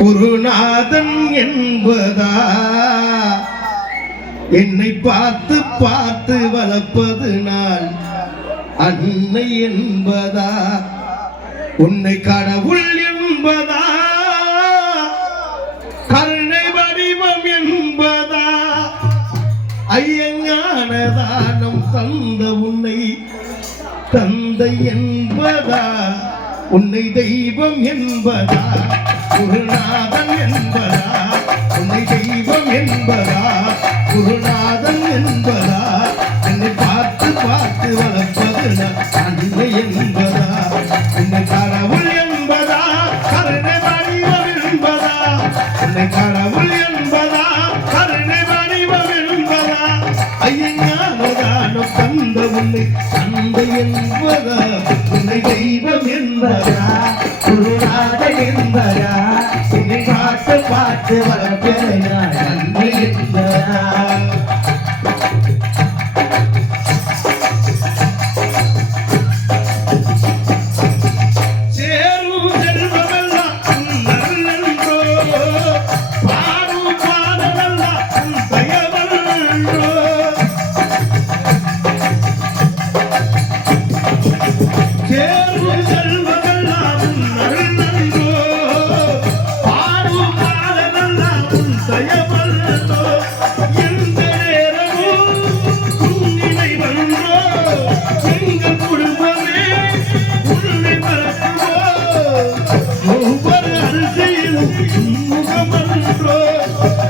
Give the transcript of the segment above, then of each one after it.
குருநாதன் என்பதா என்னை பார்த்து பார்த்து வளர்ப்பது நான் அன்னை என்பதா உன்னை கடவுள் என்பதா கருணை வடிவம் என்பதா ஐயங்கானதானம் தந்த உன்னை தந்தை என்பதா உன்னை தெய்வம் என்பதா குருநாதன் என்பதா உன்னை தெய்வம் என்பதா குருநாதன் என்பதா என்னை பார்த்து பார்த்து வளர்ப்பது அன்னை என்பதா உன்னை கடவுள் என்பதா கருணை வடிவம் என்பதா உன்னை கடவுள் என்பதா கருணை வடிவம் என்பதா ஐயங்கானதானம் தந்த உன்னை தந்தை என்பதா உன்னை தெய்வம் என்பதா குருநாதன் என்பதா உன்னை பார்த்து பார்த்து வளர்ப்பது அன்னை என்பதா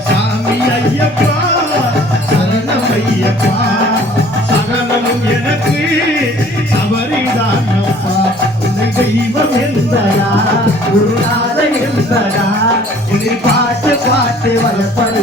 சாமி ஐயப்பா சரணம் ஐயப்பா சகலமும் எனக்கு சபரிதானப்பா உன்னை தெய்வம் என்பதா குருநாதன் என்பதா உன்னை பார்த்து பார்த்து வளர்ப்பது